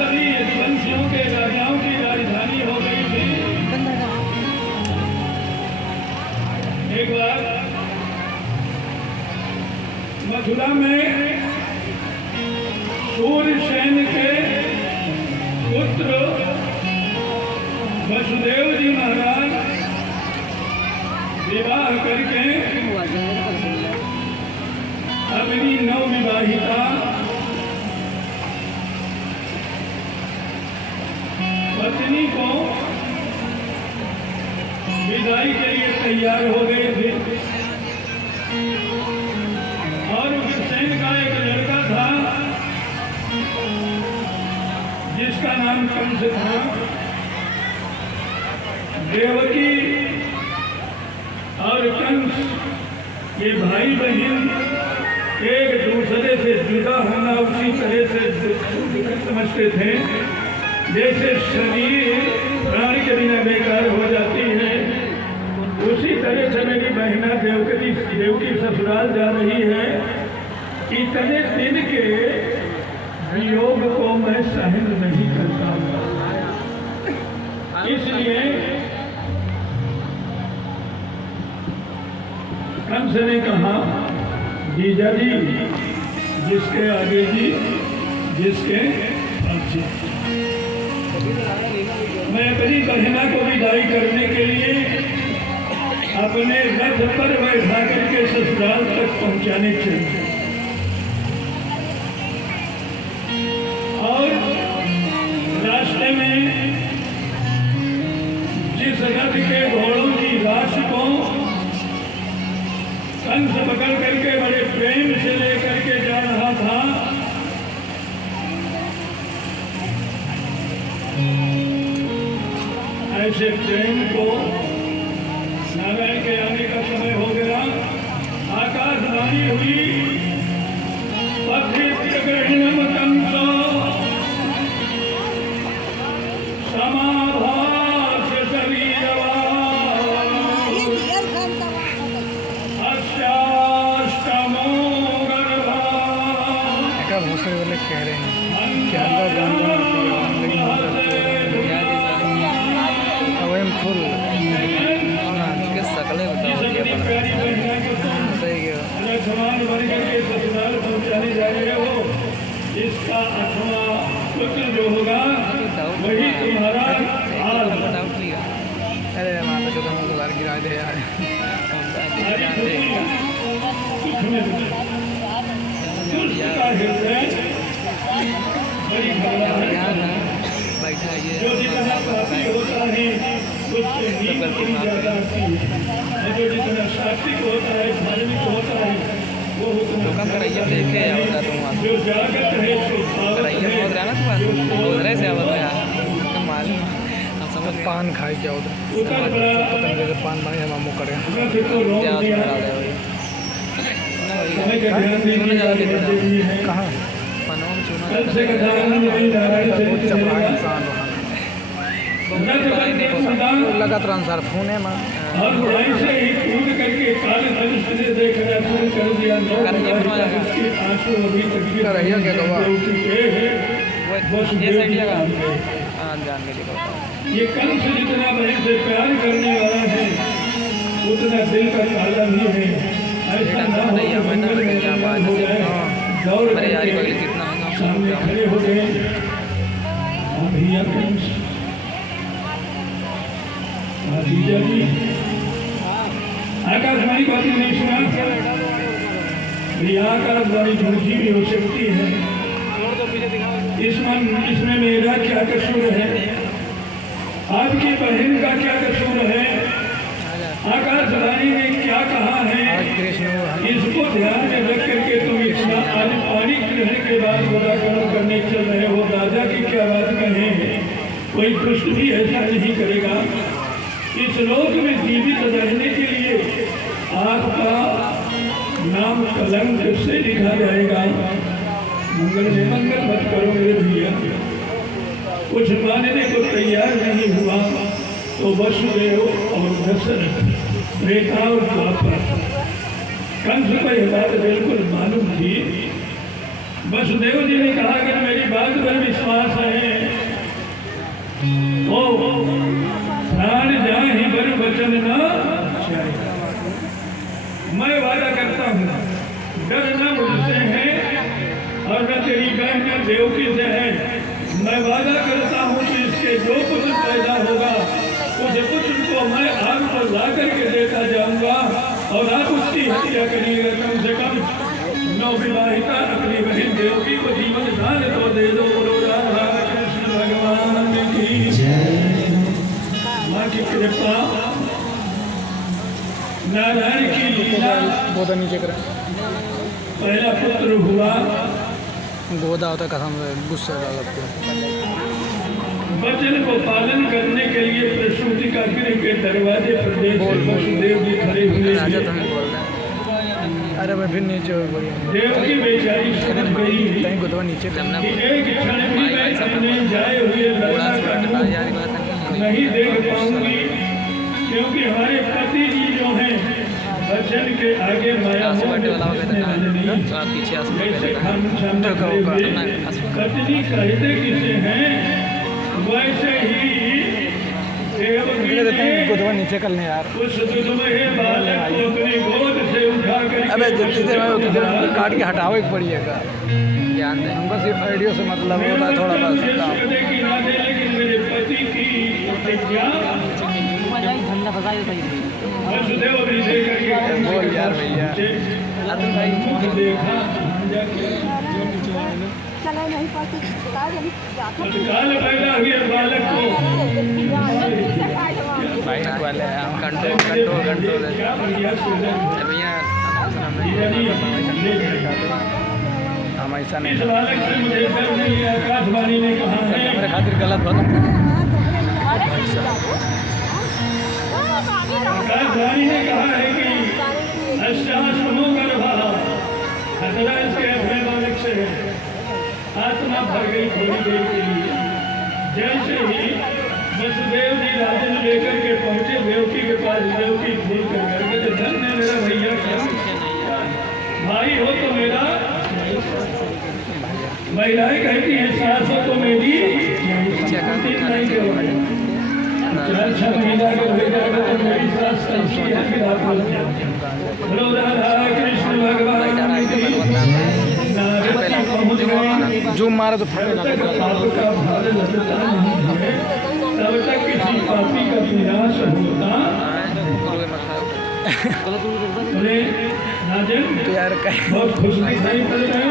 सभी यदुवंशियों के राजाओं की राजधानी हो गई थी। एक बार मथुरा में सूर्यसेन के पुत्र वसुदेव जी महाराज विवाह करके अपनी नवविवाहिता पत्नी को विदाई के लिए तैयार हो गए थे और उग्रसेन का एक लड़का था जिसका नाम कंस था। देवकी और कंस ये भाई बहन एक दूसरे से जुदा होना उसी तरह से समझते थे जैसे शरीर प्राणी के बिना बेकार हो जाती है। उसी तरह से मेरी बहना देवकी ससुराल जा रही है। इतने दिन के वियोग को मैं सहन नहीं करता, इसलिए कंस ने कहा, जीजा जी जिसके आगे जी जिसके पीछे। मैं अपनी बहना को विदाई करने के लिए अपने रथ पर बैठा करके ससुराल तक पहुंचाने चले और रास्ते में जिस रथ के घोड़ों की राशि को कंस पकड़ करके बड़े प्रेम से लेकर के जा रहा था, ऐसे प्रेम को नारायण के आने का समय हो गया। आकाशवाणी हुई, पथिग्रहणम कंसो समाभास शरीरवान् अस्याष्टमो गर्भान्। भूसे वाले कह रहे हैं कि अंदर जानवर फुल सकले इसका अथवा पुत्र जो होगा वही तुम्हारा। अरे माता जो तुम बार गिरा दे यार। बैठा ये जो जितना सात्विक होता है धार्मिक होता है वो दुकान कराइए देखे आवता तुम जो जागत है कराइए बहुत रहना तुम उधर से आवता यार मालूम हम समझ पान खाए क्या उधर पान बने हम मुँह करे कहाँ पनों में चूना इंसान लगातार अनुसार फोन है माँ और बुराई से ही कूद करके काले धनुष से देखना शुरू कर दिया। आंसू अभी तक रहिए क्या गवा ये साइड लगा जान के देखो ये कंस जितना बहन से प्यार करने वाला है उतना दिल का काला भी है। ऐसा ना हो कि मंगल में हो जाए दौड़ सामने खड़े हो गए। भैया कंस जीजा जी आकाशवाणी बात नहीं सुना। आकाशवाणी झूठी भी हो सकती है, इसमें मेरा क्या कसूर है, आपकी बहन का क्या कसूर है, आकाशवाणी ने क्या कहा है, इसको ध्यान में रख करके तुम इतना आज पानी ग्रहण के बाद वदाकरण करने चल रहे हो। राजा की क्या बात कहें, कोई दुष्ट भी ऐसा नहीं करेगा। इस लोक में जीवित रहने के लिए आपका नाम कलंक से लिखा जाएगा। मंगल में मंगल मत करो मेरे भैया। कुछ मानने को तैयार नहीं हुआ तो वसुदेव और दशरथ त्रेता और द्वापर कंस को यह बात बिल्कुल मालूम थी। वसुदेव जी ने कहा कि मेरी बात पर विश्वास है ओ प्राण जाए ही बर वचन न मैं वादा करता हूँ डर न मुझसे है और न तेरी बहन देवकी से है। मैं वादा करता हूँ कि इसके जो कुछ पैदा होगा उसे कुछ को मैं आग पर ला करके देता जाऊंगा और आप उसकी हत्या करिएगा। कम से कम नवविवाहिता अपनी बहन देवकी को जीवन दान तो दे दो। बोलो राधा कृष्ण भगवान की जय। माँ की कृपा नारायण की लीला। गोदा नीचे करें। पहला पुत्र हुआ गोदा होता कसम गुस्से लगते वचन को पालन करने के लिए प्रसूति का गृह के दरवाजे पर वसुदेव जी खड़े हुए अरे मैं फिर नीचे देव की बेचारी समझ गई गोदवा नीचे एक क्षण भी मैं अपने जाए हुए नहीं देख पाऊंगी क्योंकि हमारे पति जी जो हैं वचन के आगे माया कटनी कहते किसे हैं वैसे ही गोदवा नीचे कर लें यार। उस दुधमहे बालक को अपनी गोद से उठा कर अबे जितनी देर में उधर काट के हटाओ एक पड़िएगा ज्ञान दें हमको सिर्फ आइडियो से मतलब होता है थोड़ा बस लेकिन मेरे पति की धंधा फंसा वसुदेव भी देख करके बोल यार भैया देखा तत्काल पैदा हुए बालक को बाइक वाले घंटों भैया हम ऐसा नहीं इस बालक से मुझे डर नहीं है। आकाशवाणी ने कहा है मेरे खातिर गलत बात आकाशवाणी ने कहा है कि अष्टाश्रमों गर्भा खतरा इसके अपने बालक से है। आत्मा भर गई थोड़ी देर के लिए। जैसे ही वसुदेव जी राजन लेकर के पहुंचे देवकी के पास देवकी फूल कर करके धन्य मेरा भैया क्या भाई हो तो मेरा महिलाएं कहती हैं सास हो तो मेरी चार छह महीना के भेजा तो मेरी सास राधा कृष्ण भगवान जूम मारा तो फटे ना तब तक किसी पापी का विनाश होता तो यार बहुत खुश दिखाई पड़ रहे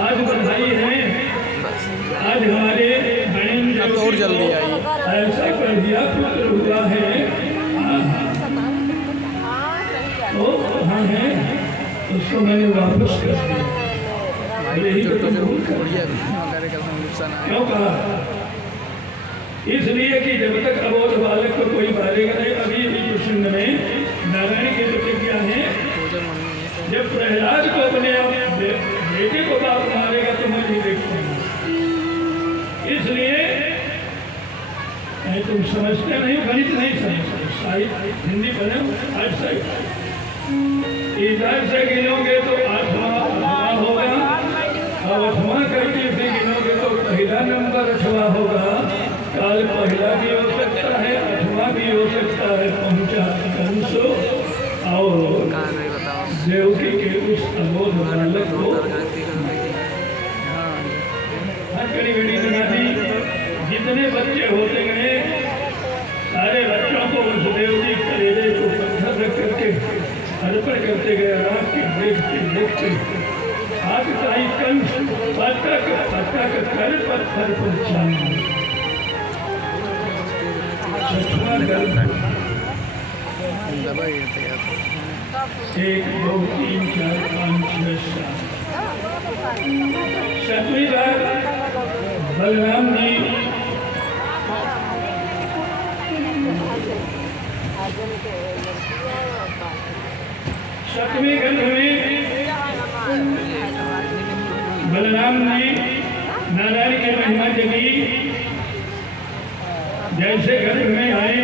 आज बधाई है। आज हमारे बहन और जल्दी आई ऐसा कर दिया पुत्र हुआ है तो कहाँ है उसको मैंने वापस कर दिया। यही तो क्यों कहा इसलिए कि जब तक अबोध बालक को कोई मारेगा नहीं। अभी कृष्ण में नारायण की प्रतिज्ञा है जब प्रहलाद को अपने बेटे को बाप मारेगा तो मैं नहीं देखूंगा। इसलिए तुम समझते नहीं गणित नहीं समझते साहित्य हिंदी पढ़े आज से इधर से गिनोगे तो आठवां होगा और आठवां करके से गिनोगे तो पहला नंबर 8वां होगा। काल पहला भी हो सकता है 8वां भी हो सकता है। पहुंचा कंसो और देवकी के उस अबोध बालक को घड़ी घड़ी लगाती। जितने बच्चे होते गए सारे बच्चों को वसुदेव जी कलेजे को पत्थर रख करके अर्पण करते गए। रात के देखते हाथ का ही कंस पटक कर पत्थर पर छाया। छठवां गर्भ 1 2 3 4 5 6 7 7वीं बार बलराम जी सतवें गर्भ में बलराम ने नारायण की महिमा जगी। जैसे गर्भ में आए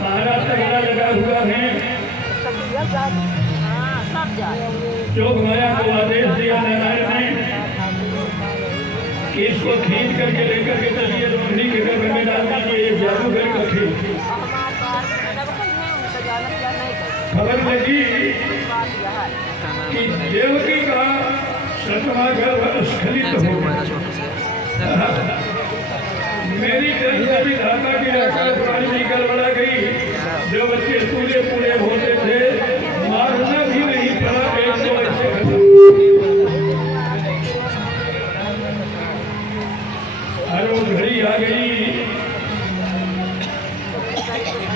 पहरा तगड़ा लगा हुआ है। जोग माया को आदेश दिया नारायण ने कि इसको खींच करके लेकर के चलिए रोहिणी के घर में डाल दीजिए, ये जादूगर का खेल। खबर लगी कि देवकी का सतमा गर्भ स्खलित हो गया। मेरी जन्म विधाता की प्राणी गड़बड़ा गई। जो बच्चे पूरे पूरे होते थे मारना भी नहीं पड़ा, एक दो ऐसे खत्म। हर वो घड़ी आ गई,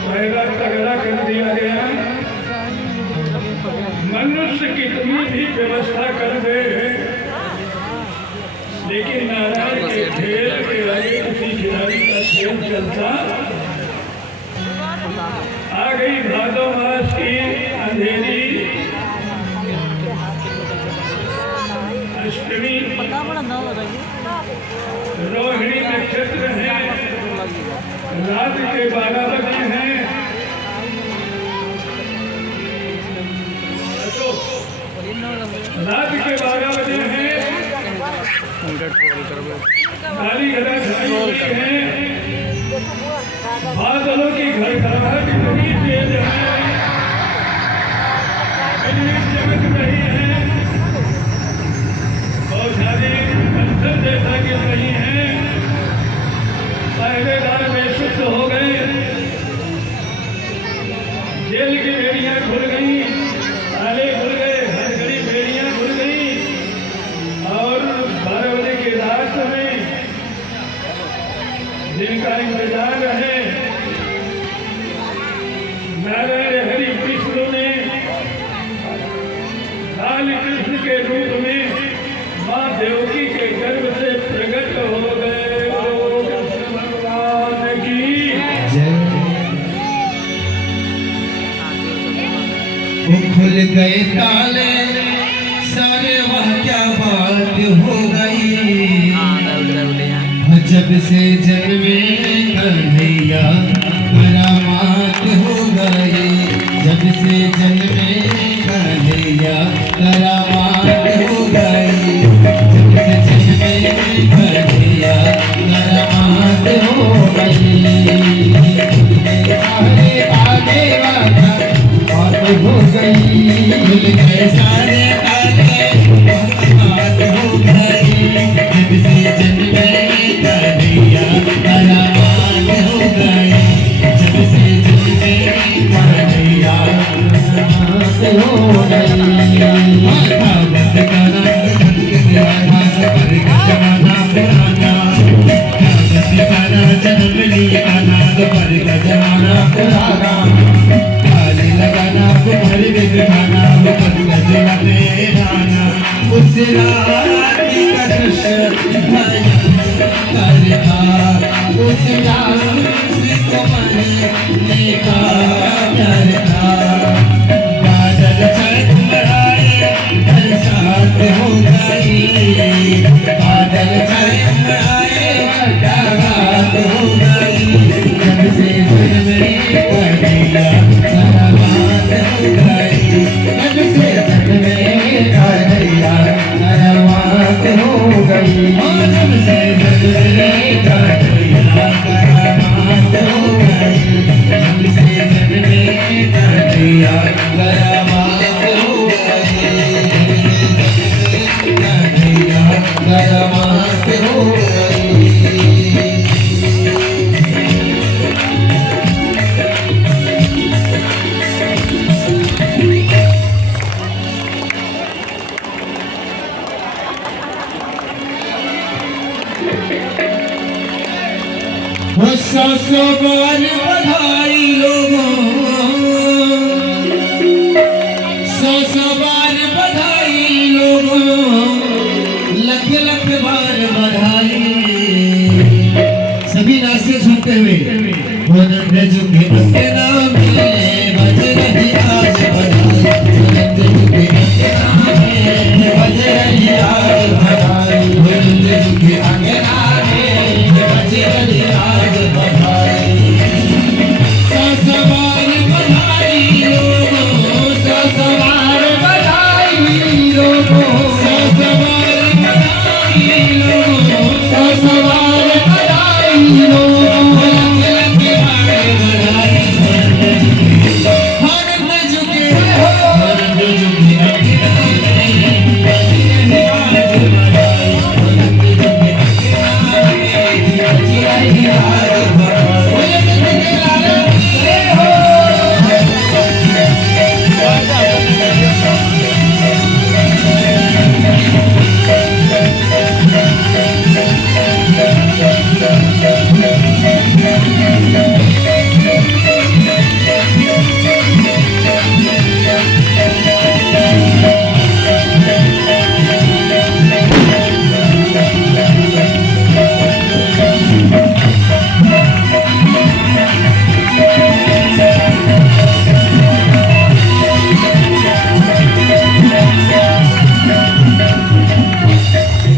पहला तगड़ा कर दिया गया। मनुष्य कितनी भी व्यवस्था कर दे, लेकिन नारायण के खेल के आगे किसी खिलाड़ी का खेल चलता। आ गई भादो मास की अंधेरी अष्टमी, रोहिणी नक्षत्र है, रात के 12 बजे हैं। रात के 12 बजे हैं। काली घटा छाई हुई है, बादलों की घड़घड़ाहट इतनी तेज है, बिजली चमक रही है, बौछारें पत्थर जैसा गिर रही हैं। पहरेदार बेसुध हो गए, जेल की बेड़ियां खुल गई, ताले खुल गए, हर घड़ी बेड़ियां खुल गई। और 12 बजे की रात में जिनका इंतजार है, नारायण हरि विष्णु ने काली कृष्ण के रूप में माँ देवकी के गर्भ से प्रकट हो गए। बोलो कृष्ण भगवान की जय। खुल गए ताले सारे, वह क्या बात हो गई। जब से जन्मे कन्हैया करामात हो गई। जब से जन्मे कन्हैया करामात हो गई। जब से जन्मे कन्हैया करामात हो गई। सारे आगे वाला बात हो गई। मिल गए सारे आगे बात हो गई। जब से जन्मे कन्हैया करामात हो गई। जब से जन्मे कन्हैया करामात हो गई। माता बंद करा पर जमाना पुराना, बंद करा जन्म लिया नाद पर जमाना पुराना। ताली लगाना कुम्हारी में बिठाना, वो बंद जमाने जाना। उस रानी का दृश्य करता, उस रानी को मनने का करता। बादल छठ मराए,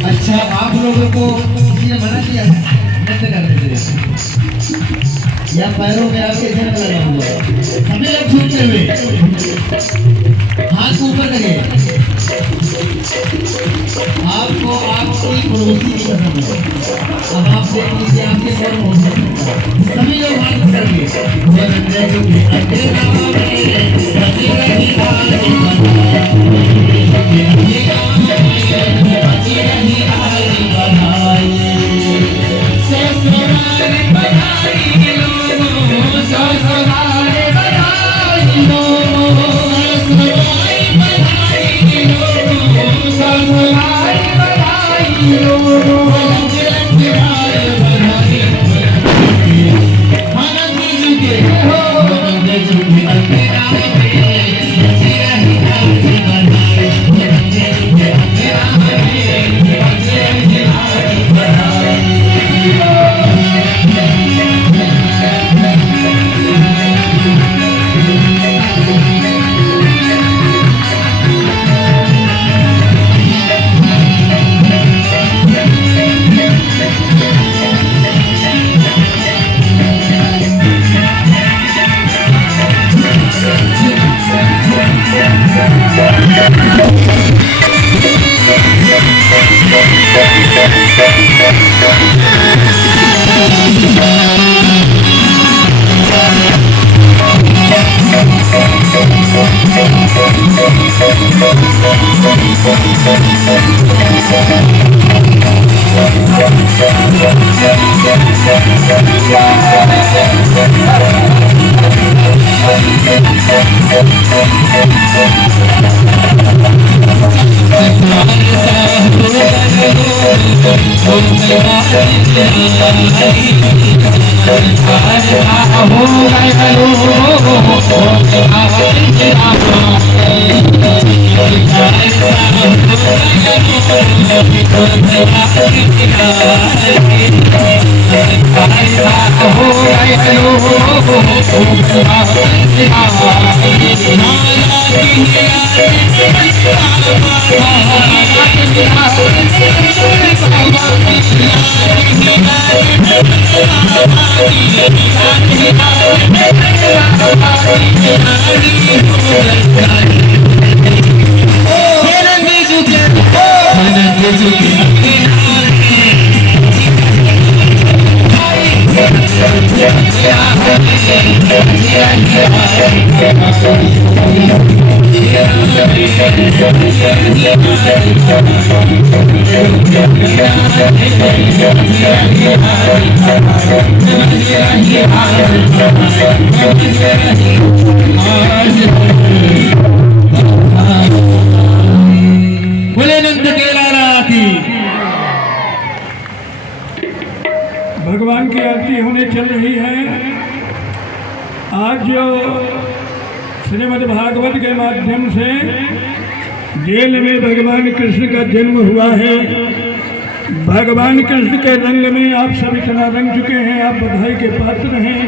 अच्छा, आप लोगों को किसी ने मना किया नृत्य करने से? या पैरों में आपके जन्म लगा हुआ है? सभी लोग झूमते हुए हाथ ऊपर लगे। आपको आपकी पड़ोसी की पसंद है, अब आप देख लीजिए आपके कौन हो सकता है। सभी लोग हाथ करके भगवान की आरती होने चल रही है। आज जो श्रीमद् भागवत के माध्यम से जेल में भगवान कृष्ण का जन्म हुआ है, भगवान कृष्ण के रंग में आप सब इतना रंग चुके हैं, आप बधाई के पात्र हैं।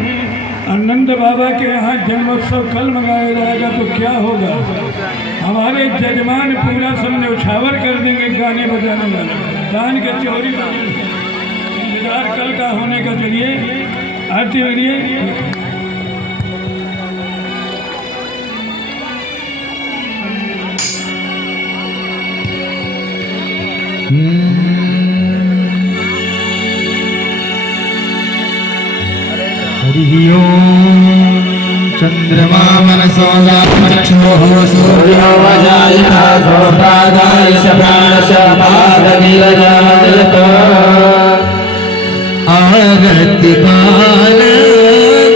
आनंद बाबा के यहाँ जन्मोत्सव कल मनाया जाएगा तो क्या होगा, हमारे जजमान पूरा सब न्यौछावर कर देंगे गाने बजाने वाले, दान के चोरी इंतजार कल का होने का। चलिए आरती हो रही है। हरि ओम चंद्रमा मनसो चक्षुः सूर्यो वजायः गोपादाय शब्दाश पादगिरजायत आगत्य काल